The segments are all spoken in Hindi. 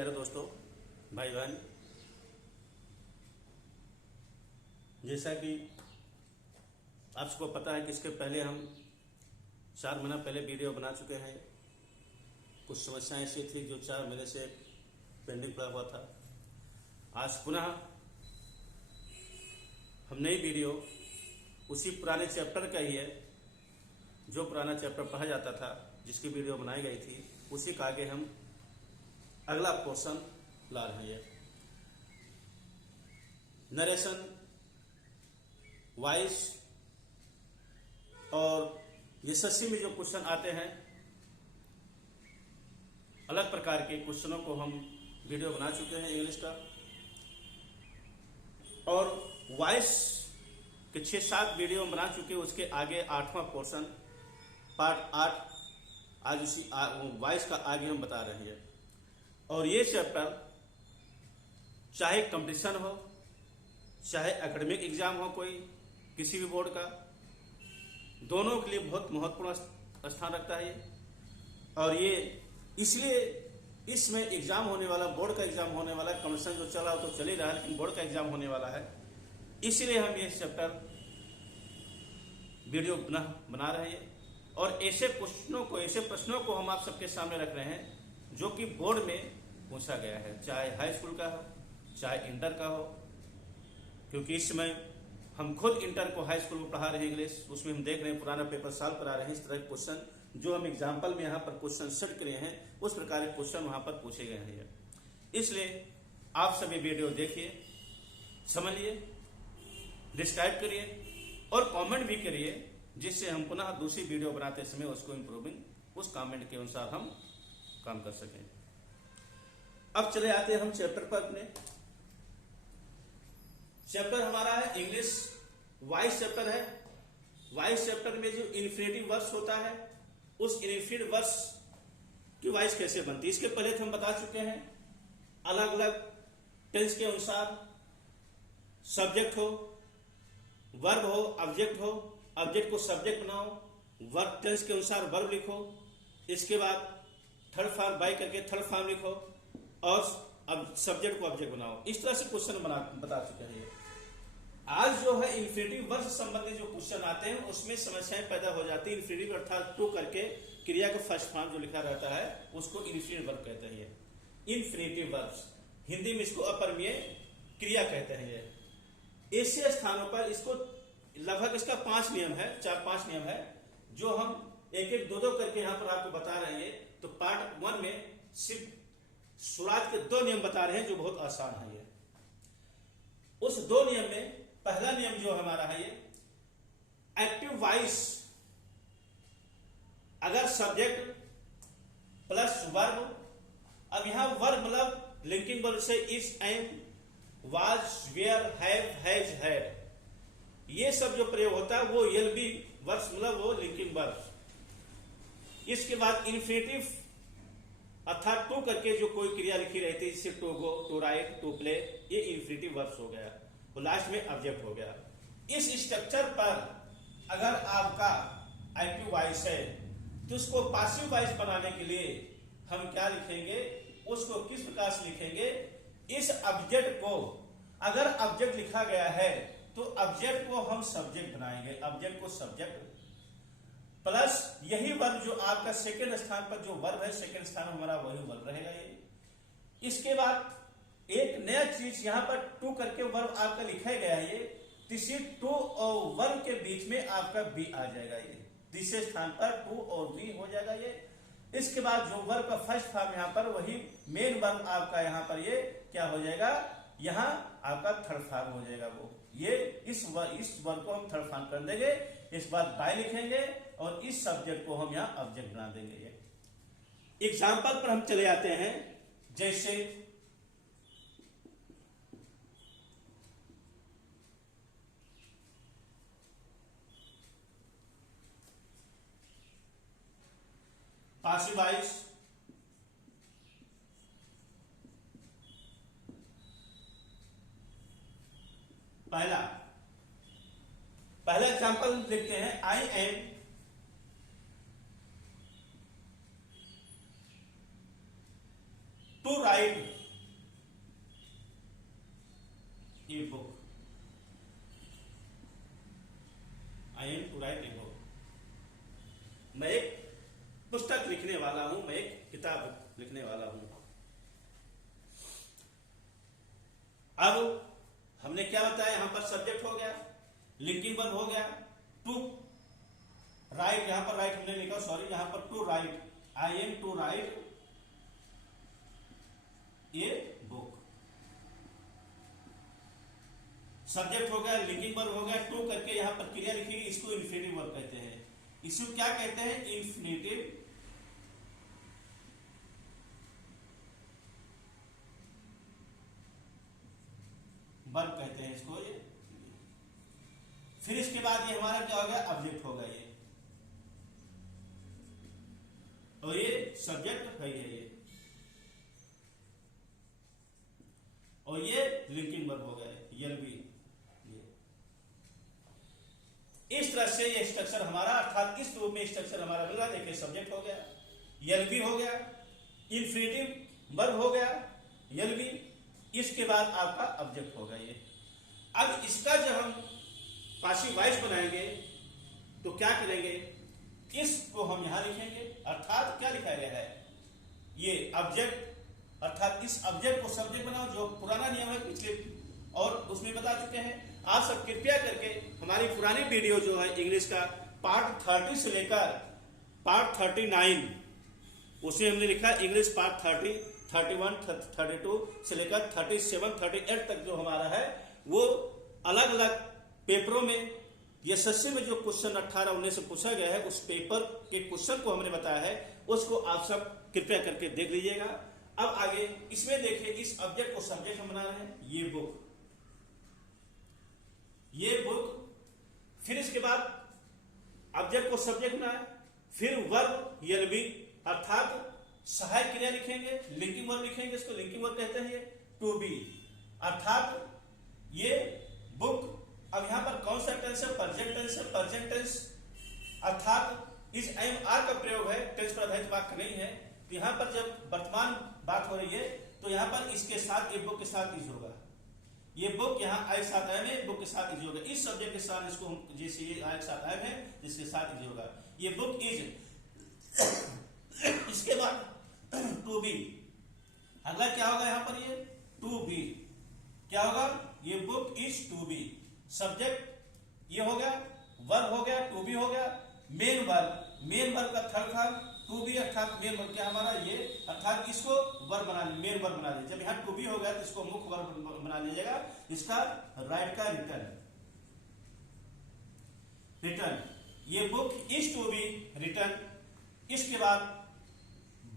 प्यारे दोस्तों, भाई बहन, जैसा कि आप सबको पता है कि इसके पहले हम 4 महीना पहले वीडियो बना चुके हैं। कुछ समस्याएं ऐसी थी जो 4 महीने से पेंडिंग पड़ा हुआ था। आज पुनः हम नई वीडियो उसी पुराने चैप्टर का ही है, जो पुराना चैप्टर पढ़ा जाता था, जिसकी वीडियो बनाई गई थी, उसी का आगे हम अगला पोर्शन ला रहे हैं। नरेशन, वॉइस और एसएससी में जो क्वेश्चन आते हैं, अलग प्रकार के क्वेश्चनों को हम वीडियो बना चुके हैं इंग्लिश का। और वॉइस के 6-7 वीडियो बना चुके हैं। उसके आगे 8वां पोर्शन पार्ट 8 आज उसी वॉइस का आगे हम बता रहे हैं। और ये चैप्टर चाहे कंपटीशन हो, चाहे एकेडमिक एग्जाम हो, कोई किसी भी बोर्ड का, दोनों के लिए बहुत महत्वपूर्ण स्थान रखता है ये। और ये इसलिए इसमें एग्जाम होने वाला, बोर्ड का एग्जाम होने वाला, कंपटीशन जो चला हो तो चल ही रहा है, लेकिन बोर्ड का एग्जाम होने वाला है, इसलिए हम ये चैप्टर वीडियो बना रहे हैं। और ऐसे प्रश्नों को हम आप सबके सामने रख रहे हैं जो कि बोर्ड में पूछा गया है, चाहे हाई स्कूल का हो, चाहे इंटर का हो। क्योंकि इस समय हम खुद इंटर को हाई स्कूल में पढ़ा रहे हैं इंग्लिश, उसमें हम देख रहे हैं पुराना पेपर सॉल्व करा रहे हैं। इस तरह के क्वेश्चन जो हम एग्जाम्पल में यहाँ पर क्वेश्चन सेट करे हैं, उस प्रकार के क्वेश्चन वहां पर पूछे गए हैं। इसलिए आप सभी वीडियो देखिए, समझिए, डिस्क्राइब करिए और कमेंट भी करिए, जिससे हम पुनः दूसरी वीडियो बनाते समय उसको इम्प्रूविंग उस कमेंट के अनुसार हम काम कर सकें। अब चले आते हैं हम चैप्टर पर। अपने चैप्टर हमारा है इंग्लिश वॉइस चैप्टर है। वॉइस चैप्टर में जो इन्फिनेटिव वर्ब्स होता है, उस इन्फिनेटिव वर्ब्स की वॉइस कैसे बनती है, इसके पहले तो हम बता चुके हैं। अलग अलग टेंस के अनुसार सब्जेक्ट हो, वर्ब हो, ऑब्जेक्ट हो, ऑब्जेक्ट को सब्जेक्ट बनाओ, वर्ब टेंस के अनुसार वर्ब लिखो, इसके बाद थर्ड फॉर्म बाय करके थर्ड फॉर्म लिखो और अब सब्जेक्ट को ऑब्जेक्ट बनाओ। इस तरह से क्वेश्चन बता चुके हैं। आज जो है इन्फिनेटिव वर्ब से संबंधित जो क्वेश्चन आते हैं, उसमें समस्याएं पैदा हो जाती है। इन्फिनेटिव अर्थात टू करके क्रिया का फर्स्ट फॉर्म जो लिखा रहता है, उसको इन्फिनेटिव वर्ब कहते हैं। इन्फिनेटिव वर्ब्स हिंदी में इसको अपरमेय क्रिया कहते हैं। ऐसे स्थानों पर इसको लगभग इसका 5 नियम है, 4-5 नियम है, जो हम एक-एक, 2-2 करके यहां पर आपको बता रहे हैं। तो पार्ट 1 में सिर्फ शुरुआत के 2 नियम बता रहे हैं, जो बहुत आसान है। ये उस 2 नियम में पहला नियम जो हमारा है, ये एक्टिव वॉइस, अगर सब्जेक्ट प्लस वर्ब, अब यहां वर्ब मतलब लिंकिंग वर्ब से is, am, was, were, have, has, had, ये सब जो प्रयोग होता है वो एल बी वर्ब्स मतलब वो लिंकिंग वर्ब्स। इसके बाद इन्फिनेटिव अर्थात टू करके जो कोई क्रिया लिखी रहती है, जैसे to go, to write, to play, ये इन्फिनेटिव वर्ब्स हो गया। तो लास्ट में ऑब्जेक्ट हो गया। इस स्ट्रक्चर पर अगर आपका एक्टिव वॉइस है, तो उसको पासिव वॉइस बनाने के लिए हम क्या लिखेंगे, उसको किस प्रकार से लिखेंगे। इस ऑब्जेक्ट को अगर ऑब्जेक्ट लिखा गया है, तो ऑब्जेक्ट को हम सब्जेक्ट बनाएंगे, ऑब्जेक्ट को सब्जेक्ट प्लस यही वर्ब जो आपका सेकंड स्थान पर जो वर्ब है, सेकंड स्थान हमारा वही वर्ब रहेगा ये। इसके बाद एक नया चीज यहां पर टू करके वर्ब आपका लिखा गया है, ये तीसरी टू और वर्ब के बीच में आपका बी आ जाएगा। ये तीसरे स्थान पर टू और बी हो जाएगा ये। इसके बाद जो वर्ब का फर्स्ट फॉर्म यहां पर, वही मेन वर्ब आपका यहां पर ये क्या हो जाएगा, यहां आपका थर्ड फॉर्म हो जाएगा। वो ये इस वर्ब को हम थर्ड फॉर्म कर देंगे। इस बाद बाय लिखेंगे और इस सब्जेक्ट को हम यहां ऑब्जेक्ट बना देंगे। ये एग्जाम्पल पर हम चले आते हैं। जैसे पासिव वॉइस, पहला एग्जाम्पल देखते हैं। I am to write a book, I am to write a book. मैं एक पुस्तक लिखने वाला हूं, मैं एक किताब लिखने वाला हूं। अब हमने क्या बताया, यहां पर सब्जेक्ट हो गया, लिंकिंग वर्ब हो गया, टू राइट, यहां पर राइट हमने लिखा, सॉरी, यहां पर to write, I am to write a book. Subject हो गया, लिंकिंग वर्ब हो गया, टू करके यहां पर क्रिया लिखी, इसको इन्फिनेटिव वर्ब कहते हैं। इसको क्या कहते हैं, इन्फिनेटिव वर्ब कहते हैं इसको ये। फिर इसके बाद ये हमारा क्या हो गया, ऑब्जेक्ट होगा ये, और ये सब्जेक्ट है ये, और ये लिंकिंग वर्ब हो गया यल बी। इस तरह से ये स्ट्रक्चर हमारा, अर्थात इस रूप में स्ट्रक्चर हमारा मिल रहा है। देखिए, सब्जेक्ट हो गया, यल बी हो गया, इन्फिनेटिव वर्ब हो गया यल बी, इसके बाद आपका ऑब्जेक्ट होगा ये। अब इसका जब हम पासिव वॉइस बनाएंगे तो क्या करेंगे, इसको हम यहां लिखेंगे, अर्थात क्या लिखा गया है, ये ऑब्जेक्ट, अर्थात इस ऑब्जेक्ट को सब्जेक्ट बनाओ, जो पुराना नियम है पिछले और उसमें बता चुके हैं। आप सब कृपया करके हमारी पुरानी वीडियो जो है इंग्लिश का पार्ट 30 से लेकर पार्ट 39, उसमें हमने लिखा इंग्लिश पार्ट 30, 31, 32 से लेकर 37, 38 तक जो हमारा है, वो अलग अलग पेपरों में एसएससी में जो क्वेश्चन 18, 19 से पूछा गया है, उस पेपर के क्वेश्चन को हमने बताया है, उसको आप सब कृपया करके देख लीजिएगा। अब आगे इसमें देखिए, इस ऑब्जेक्ट को सब्जेक्ट हम बना रहे हैं, ये बुक, ये बुक। फिर इसके बाद ऑब्जेक्ट को सब्जेक्ट बनाए, फिर वर्ब यल बी, अर्थात सहायक क्रिया लिखेंगे, लिंकिंग वर्ब लिखेंगे, इसको लिंकिंग वर्ब कहते हैं, टू बी, अर्थात ये बुक। अब यहां पर कौन सा टेंस है, प्रेजेंट टेंस है, प्रेजेंट टेंस, अर्थात इस एम आर का प्रयोग है, टेंस पर आधारित वाक्य नहीं है। तो यहां पर जब वर्तमान बात हो रही है तो यहां पर इसके साथ, एक बुक के साथ इज होगा, ये बुक यहाँ आई साथ आए है, बुक के साथ इज होगा, इस सब्जेक्ट के साथ इसको हम, जैसे ये आई साथ आए है, जिसके साथ इज होगा, ये बुक इज। इसके बाद टू बी, अगला क्या होगा यहां पर, ये टू बी क्या होगा, ये book is to be, subject ये हो गया, वर्ब हो गया, टू बी हो गया, मेन वर्ब, मेन वर्ब का थर्ड फॉर्म टू बी, अर्थात मेन वर्ब क्या हमारा ये, अर्थात इसको वर्ब बना लीजिए, मेन वर्ब बना लीजिए। जब यहां टू बी हो गया तो इसको मुख्य वर्ब बना लीजिएगा। इसका राइट का रिटर्न, रिटर्न, ये book is to be return. इसके बाद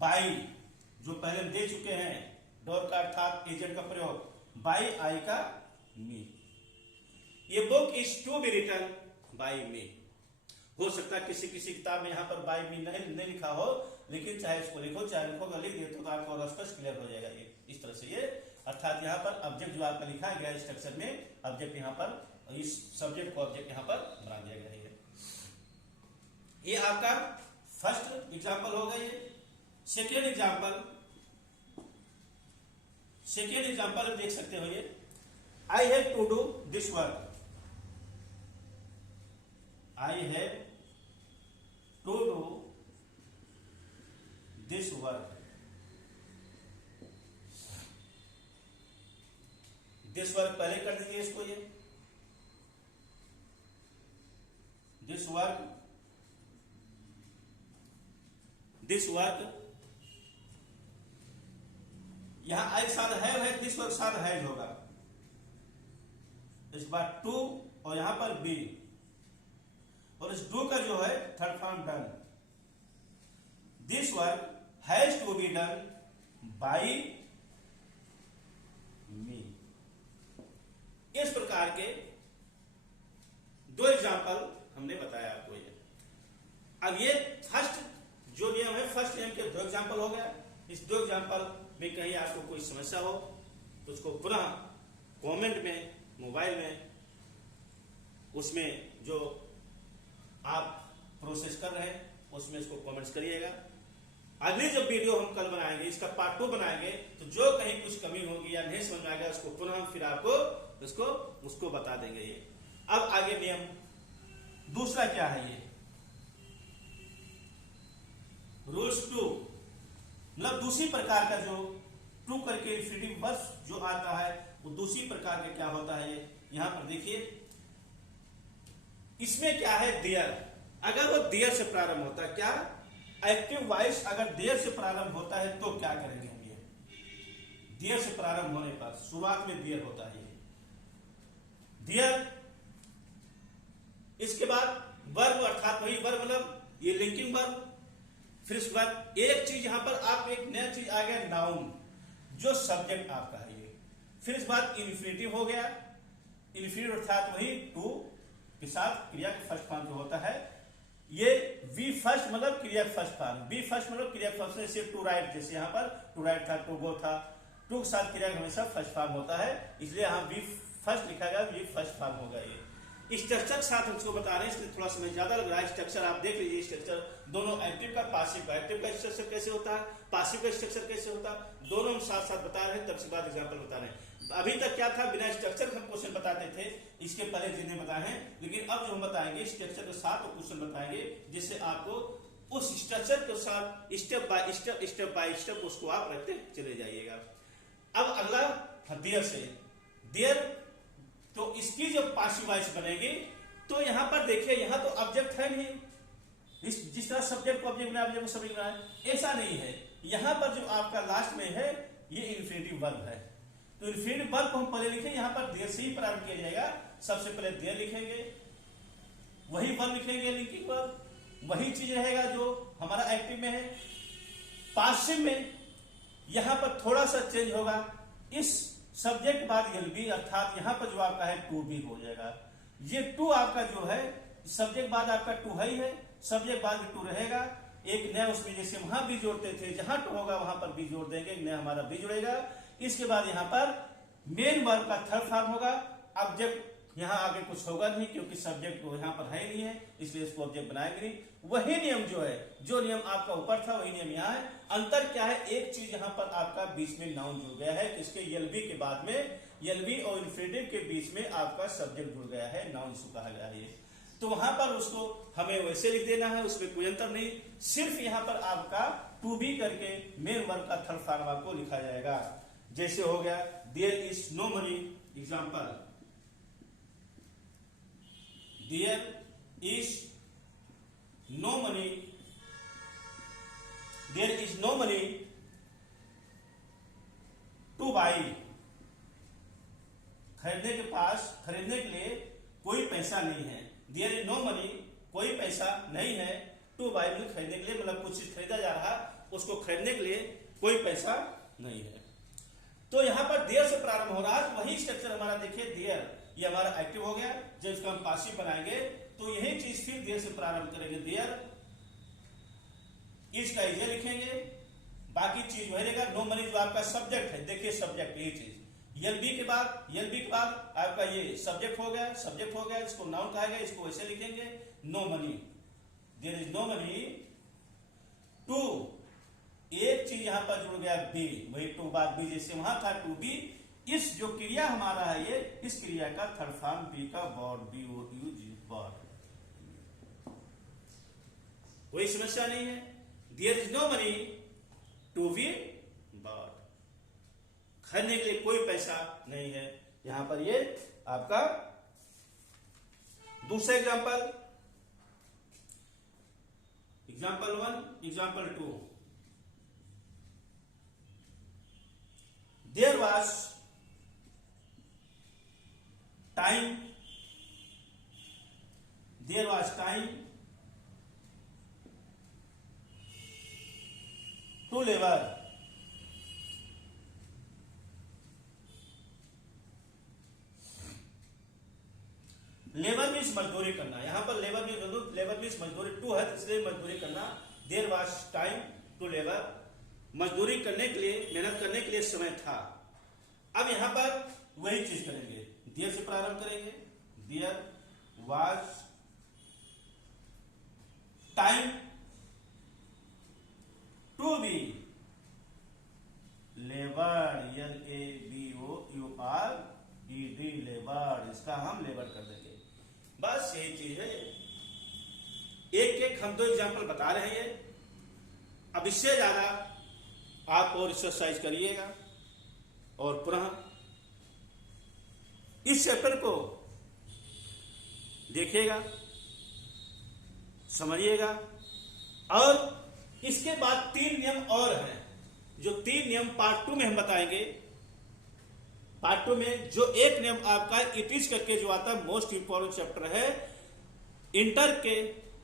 बाई, जो पहले हम दे चुके हैं, डोर का अर्थात एजेंट का प्रयोग, बाई आई का मी, ये book is to be return by me. हो सकता है किसी किसी किताब में यहां पर बाई मी नहीं लिखा हो, लेकिन चाहे इसको लिखो, चाहे लिखोगा लिख दे तो आपको और स्पष्ट क्लियर हो जाएगा ये, इस तरह से ये, अर्थात यहां पर ऑब्जेक्ट जो आपका लिखा गया स्ट्रक्चर में, ऑब्जेक्ट यहां पर, इस सब्जेक्ट को ऑब्जेक्ट यहां पर बना दिया गया है। ये आपका फर्स्ट एग्जाम्पल होगा। ये सेकेंड एग्जाम्पल, सेकेंड एग्जाम्पल देख सकते हो, ये I have to do this work, I have to do this work, this work पहले कर दीजिए इसको, ये दिस वर्क, दिस वर्क, यहां आई साथ है, दिस वर्क साथ हैज होगा, इस बार टू और यहां पर बी, और इस डू का जो है third form done, this work has to be done by me. इस प्रकार के दो एग्जाम्पल हमने बताया आपको। ये अब ये फर्स्ट जो नियम है, फर्स्ट नियम के दो एग्जाम्पल हो गया। इस दो एग्जाम्पल में कहीं आपको कोई समस्या हो तो उसको पुनः कमेंट में, मोबाइल में, उसमें जो आप प्रोसेस कर रहे हैं उसमें इसको कमेंट्स करिएगा। अगली जब वीडियो हम कल बनाएंगे, इसका पार्ट 2 बनाएंगे, तो जो कहीं कुछ कमी होगी या नहीं समझ में आएगा उसको पुनः हम फिर आपको उसको बता देंगे। ये अब आगे नियम दूसरा क्या है, ये रूल्स 2, मतलब दूसरी प्रकार का जो टू करके इंफिनिटिव वर्ब जो आता है वो दूसरी प्रकार का क्या होता है। ये यहां पर देखिए, इसमें क्या है, देयर। अगर वो देयर से प्रारंभ होता है, क्या एक्टिव वॉइस अगर देयर से प्रारंभ होता है तो क्या करेंगे हम, ये देयर से प्रारंभ होने पर शुरुआत में देयर होता है, ये देयर। इसके बाद वर्ब अर्थात वही वर्ब मतलब ये लिंकिंग वर्ब। फिर उसके बाद एक चीज यहां पर आप एक नया चीज आ गया, नाउन, जो सब्जेक्ट आपका है ये। फिर इस बाद इन्फिनिटिव हो गया, इन्फिनिटिव अर्थात वही टू के साथ क्रिया का फर्स्ट फॉर्म जो होता है, ये वी फर्स्ट मतलब क्रिया फर्स्ट फॉर्म, बी फर्स्ट मतलब क्रिया फर्स्ट, जैसे टू राइट, जैसे यहाँ पर टू राइट था, टू गो था, टू के साथ क्रिया हमेशा फर्स्ट फॉर्म होता है, इसलिए यहाँ वी फर्स्ट लिखा गया, वी फर्स्ट फॉर्म होगा। ये स्ट्रक्चर के साथ हमको बता रहे हैं, इसलिए थोड़ा समय ज्यादा लग रहा है। स्ट्रक्चर आप देख लीजिए, स्ट्रक्चर दोनों एक्टिव का पासिव का, एक्टिव का स्ट्रक्चर कैसे होता है, पासिव का स्ट्रक्चर कैसे होता है, दोनों हम साथ साथ बता रहे हैं। तब से बाद एग्जाम्पल बता रहे हैं। अभी तक क्या था, बिना स्ट्रक्चर का क्वेश्चन बताते थे, इसके पहले जिन्हें बताए हैं, लेकिन अब जो हम बताएंगे स्ट्रक्चर के साथ क्वेश्चन बताएंगे, जिससे आपको उस स्ट्रक्चर के साथ स्टेप बाय स्टेप उसको आप रखते चले जाइएगा। अब अगला देयर से, देयर तो इसकी जब पासिव वॉइस बनेगी तो यहां पर देखिए, यहां तो ऑब्जेक्ट है नहीं, जिस तरह सब्जेक्ट को ऑब्जेक्ट बनाया, ऑब्जेक्ट को सब्जेक्ट बनाया, ऐसा नहीं है। यहां पर जो आपका लास्ट में है ये इन्फिनिटिव वर्ब है, तो इन्फिनिटिव वर्ब को हम पहले लिखें, यहां पर देयर से ही प्रारंभ किया जाएगा। सबसे पहले देयर लिखेंगे, वही वर्ब लिखेंगे लिंकिंग वर्ब, वही चीज रहेगा जो हमारा एक्टिव में है। पासिव में यहां पर थोड़ा सा चेंज होगा, इस सब्जेक्ट बाद एल बी, अर्थात यहां पर जो आपका है टू बी हो जाएगा। ये टू आपका जो है सब्जेक्ट बाद आपका टू है ही है, सब्जेक्ट बाद टू रहेगा, एक नया उसमें जैसे वहां भी जोड़ते थे, जहां टू होगा वहां पर भी जोड़ देंगे, नया हमारा भी जुड़ेगा। इसके बाद यहां पर मेन वर्ब का थर्ड फॉर्म होगा, ऑब्जेक्ट यहां आगे कुछ होगा नहीं क्योंकि सब्जेक्ट तो यहां पर है नहीं है, इसलिए इसको ऑब्जेक्ट बनाएंगे नहीं। वही नियम जो है, जो नियम आपका ऊपर था वही नियम यहाँ है। अंतर क्या है, एक चीज यहां पर आपका बीच में नाउन जुड़ गया है, इसके एलबी के बाद में, एलबी और इन्फिनिटिव के बीच में आपका सब्जेक्ट जुड़ गया है, नाउन इसको कहा गया है। तो वहां पर उसको हमें वैसे लिख देना है, उसमें कोई अंतर नहीं, सिर्फ यहां पर आपका टू बी करके मेन वर्ब का थर्ड फॉर्म आपको लिखा जाएगा। जैसे हो गया there is no money, example there is no money, there is no money to buy, खरीदने के पास, खरीदने के लिए कोई पैसा नहीं है। देयर इज नो मनी, कोई पैसा नहीं है, टू बाई मतलब खरीदने के लिए, मतलब कुछ चीज खरीदा जा रहा, उसको खरीदने के लिए कोई पैसा नहीं है। तो यहां पर देयर से प्रारंभ हो रहा है, वही स्ट्रक्चर हमारा देखिए, देयर ये हमारा एक्टिव हो गया। जब इसका हम पासिव बनाएंगे तो यही चीज फिर देयर से प्रारंभ करेंगे, देयर इज का इज लिखेंगे, बाकी चीज वही रहेगा। नो मनी जो आपका सब्जेक्ट है, देखिए सब्जेक्ट यही चीज, एलबी के बाद आपका ये सब्जेक्ट हो गया, सब्जेक्ट हो गया, इसको नाउन कहा गया, इसको वैसे लिखेंगे no money, there is no money to, एक चीज यहां पर जुड़ गया बी, वही टू बाद बी, जैसे वहां था टू बी, इस जो क्रिया हमारा है ये, इस क्रिया का थर्ड फॉर्म बी का bought, B O U G bought, कोई समस्या नहीं है। There is no money to be bought, खरीदने के लिए कोई पैसा नहीं है। यहां पर ये आपका दूसरा example, example 1, example 2, there was time, there was time to labour, labour means मजदूरी करना, यहां पर लेबर मीन्स मजदूरी, टू है इसलिए मजदूरी करना। There was time to labour, मजदूरी करने के लिए, मेहनत करने के लिए समय था। अब यहां पर वही चीज करेंगे, देयर से प्रारंभ करेंगे, there was time to to be laboured, LABOURED, laboured, इसका हम लेबर्ड कर देंगे। बस यही चीज है। एक एक हम 2 एग्जाम्पल बता रहे हैं। अब इससे ज्यादा आप और एक्सरसाइज करिएगा और पुनः इस चैप्टर को देखिएगा, समझिएगा। और इसके बाद 3 नियम और हैं, जो 3 नियम पार्ट 2 में हम बताएंगे। पार्ट 2 में जो एक नियम आपका इट इज करके जो आता है, मोस्ट इंपॉर्टेंट चैप्टर है। इंटर के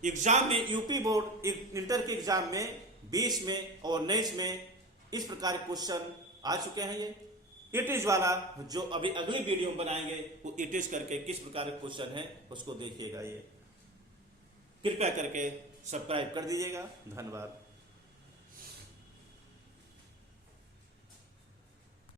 एग्जाम में, यूपी बोर्ड इंटर के एग्जाम में 20 में और 19 में इस प्रकार के क्वेश्चन आ चुके हैं। ये इट इज वाला जो अभी अगली वीडियो में बनाएंगे, वो इट इज करके किस प्रकार के क्वेश्चन है उसको देखिएगा। ये कृपया करके सब्सक्राइब कर दीजिएगा। धन्यवाद।